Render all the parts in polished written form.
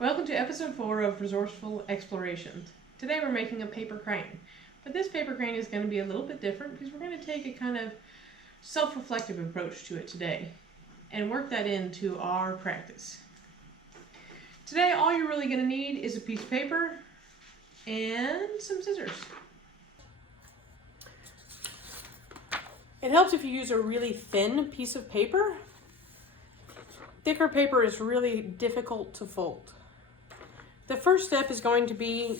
Welcome to episode 4 of Resourceful Explorations. Today we're making a paper crane. But this paper crane is going to be a little bit different because we're going to take a kind of self-reflective approach to it today and work that into our practice. Today all you're really going to need is a piece of paper and some scissors. It helps if you use a really thin piece of paper. Thicker paper is really difficult to fold. The first step is going to be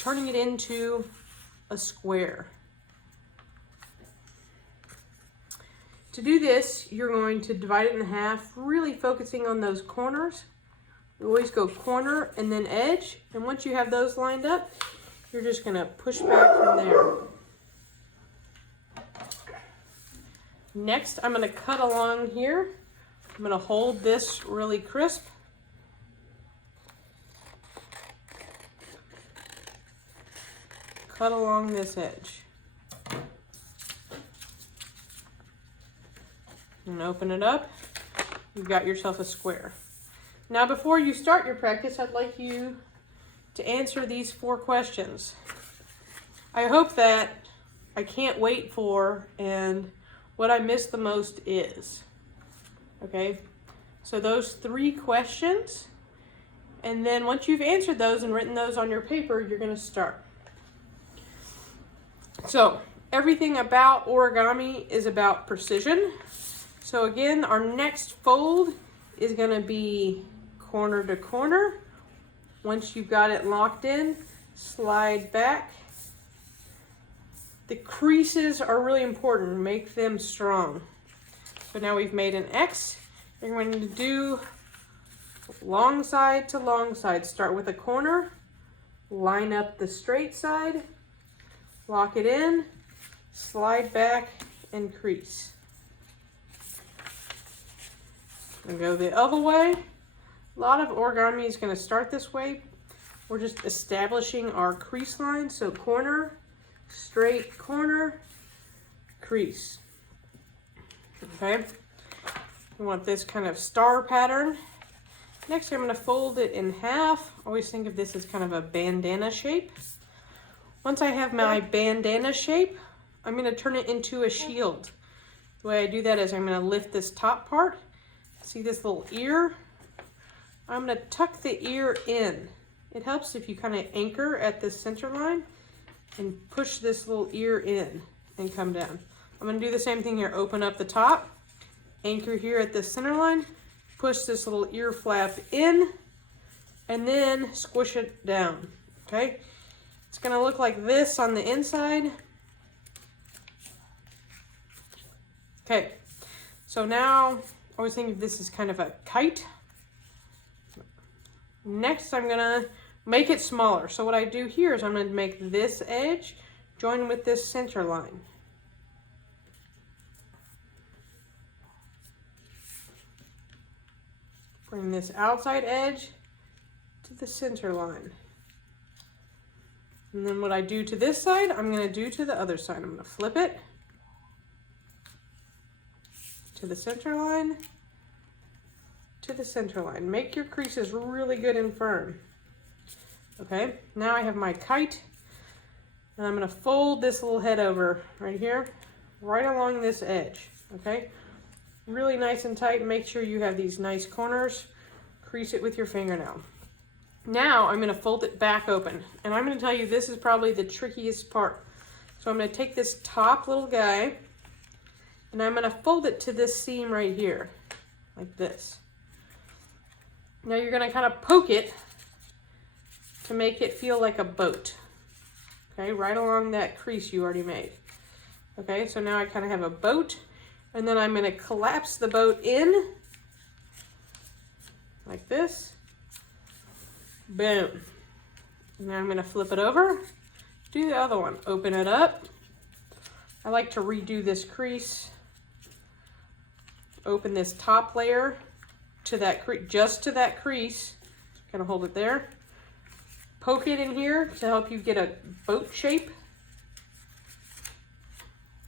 turning it into a square. To do this, you're going to divide it in half, really focusing on those corners. You always go corner and then edge, and once you have those lined up, you're just going to push back from there. Next, I'm going to cut along here. I'm going to hold this really crisp. Cut along this edge. And open it up. You've got yourself a square. Now before you start your practice, I'd like you to answer these 4 questions. I hope that I can't wait for and what I miss the most is. Okay, so those 3 questions, and then once you've answered those and written those on your paper, you're going to start. So everything about origami is about precision. So again, our next fold is going to be corner to corner. Once you've got it locked in, slide back. The creases are really important. Make them strong. So now we've made an X. You're going to do long side to long side. Start with a corner, line up the straight side, lock it in, slide back, and crease. And go the other way. A lot of origami is going to start this way. We're just establishing our crease line. So corner, straight corner, crease. Okay, we want this kind of star pattern. Next, I'm going to fold it in half. Always think of this as kind of a bandana shape. Once I have my bandana shape, I'm going to turn it into a shield. The way I do that is I'm going to lift this top part. See this little ear? I'm going to tuck the ear in. It helps if you kind of anchor at the center line and push this little ear in and come down. I'm going to do the same thing here. Open up the top, anchor here at the center line, push this little ear flap in, and then squish it down. Okay? It's going to look like this on the inside. Okay, so now I always think of this as kind of a kite. Next, I'm going to make it smaller. So what I do here is I'm going to make this edge join with this center line. Bring this outside edge to the center line. And then what I do to this side, I'm going to do to the other side. I'm going to flip it to the center line, to the center line. Make your creases really good and firm. Okay, now I have my kite, and I'm going to fold this little head over right here, right along this edge. Okay, really nice and tight. Make sure you have these nice corners. Crease it with your fingernail. Now I'm going to fold it back open, and I'm going to tell you this is probably the trickiest part. So I'm going to take this top little guy, and I'm going to fold it to this seam right here, like this. Now you're going to kind of poke it to make it feel like a boat. Okay, right along that crease you already made. Okay, so now I kind of have a boat, and then I'm going to collapse the boat in like this. Boom. Now I'm going to flip it over. Do the other one. Open it up. I like to redo this crease. Open this top layer to that just to that crease. Kind of hold it there. Poke it in here to help you get a boat shape.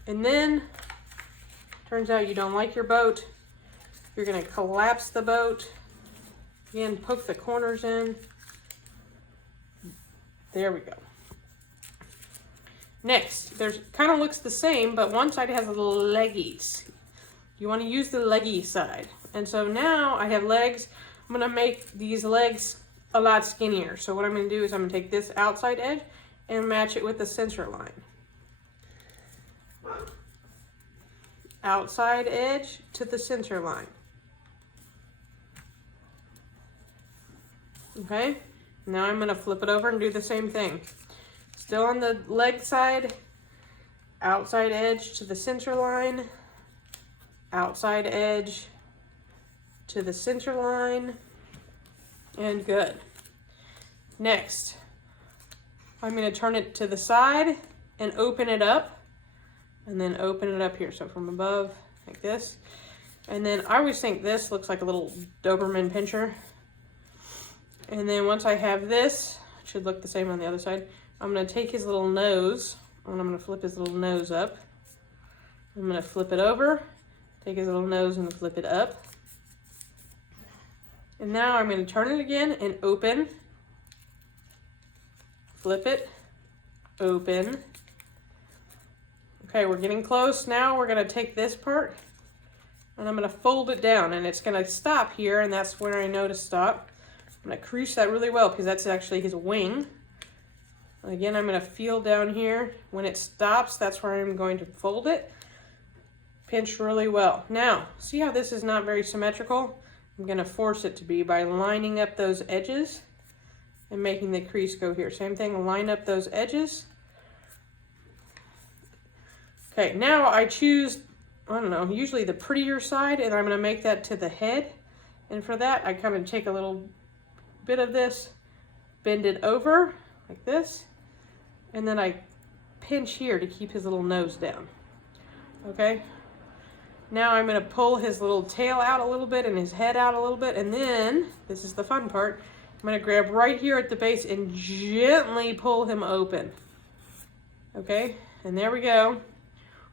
And then, turns out you don't like your boat. You're going to collapse the boat Again, poke the corners in. There we go. Next, there's kind of looks the same, but one side has little leggies. You want to use the leggy side. And so now I have legs. I'm going to make these legs a lot skinnier. So what I'm going to do is I'm going to take this outside edge and match it with the center line. Outside edge to the center line. Okay, now I'm going to flip it over and do the same thing. Still on the leg side, outside edge to the center line, outside edge to the center line, and good. Next, I'm going to turn it to the side and open it up, and then open it up here. So from above, like this. And then I always think this looks like a little Doberman pinscher. And then once I have this, it should look the same on the other side. I'm going to take his little nose, and I'm going to flip his little nose up. I'm going to flip it over, take his little nose and flip it up. And now I'm going to turn it again and open. Flip it, open. Okay, we're getting close. Now we're going to take this part, and I'm going to fold it down, and it's going to stop here, and that's where I know to stop. I'm going to crease that really well because that's actually his wing. Again, I'm going to feel down here. When it stops, that's where I'm going to fold it. Pinch really well. Now, see how this is not very symmetrical? I'm going to force it to be by lining up those edges and making the crease go here. Same thing, line up those edges. Okay, now I choose, I don't know, usually the prettier side, and I'm going to make that to the head. And for that, I kind of take a little bit of this, bend it over like this, and then I pinch here to keep his little nose down. Okay, now I'm going to pull his little tail out a little bit and his head out a little bit, and then this is the fun part. I'm going to grab right here at the base and gently pull him open. Okay, and there we go.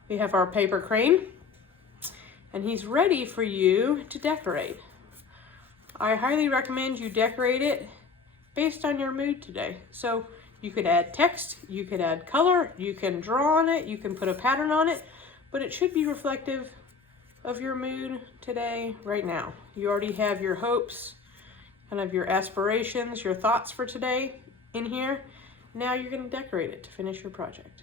We have our paper crane, and he's ready for you to decorate. I highly recommend you decorate it based on your mood today. So you could add text, you could add color, you can draw on it, you can put a pattern on it, but it should be reflective of your mood today, right now. You already have your hopes, kind of your aspirations, your thoughts for today in here. Now you're going to decorate it to finish your project.